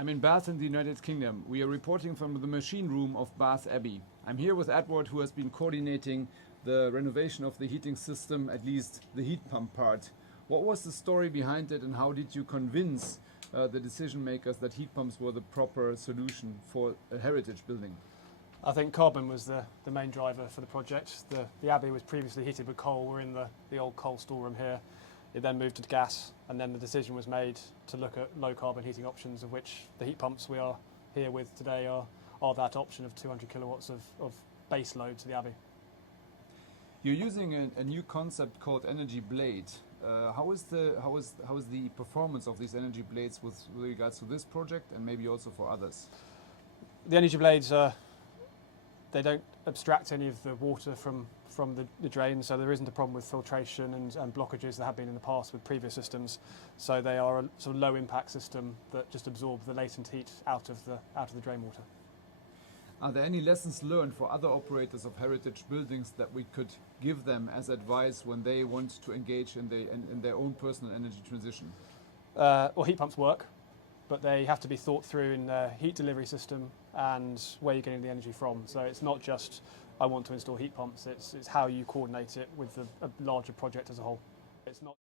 I'm in Bath in the United Kingdom. We are reporting from the machine room of Bath Abbey. I'm here with Edward, who has been coordinating the renovation of the heating system, at least the heat pump part. What was the story behind it, and how did you convince the decision makers that heat pumps were the proper solution for a heritage building? I think carbon was the main driver for the project. The Abbey was previously heated with coal. We're in the old coal storeroom here. It then moved to gas, and then the decision was made to look at low carbon heating options, of which the heat pumps we are here with today are that option of 200 kilowatts of base load to the Abbey. You're using a new concept called Energy Blade. How is the performance of these energy blades with regards to this project, and maybe also for others? The energy blades they don't abstract any of the water from the drain, so there isn't a problem with filtration and blockages that have been in the past with previous systems. So they are a sort of low impact system that just absorb the latent heat out of the drain water. Are there any lessons learned for other operators of heritage buildings that we could give them as advice when they want to engage in their own personal energy transition? Well, heat pumps work, but they have to be thought through in the heat delivery system and where you're getting the energy from. So it's not just, I want to install heat pumps, it's how you coordinate it with a larger project as a whole. It's not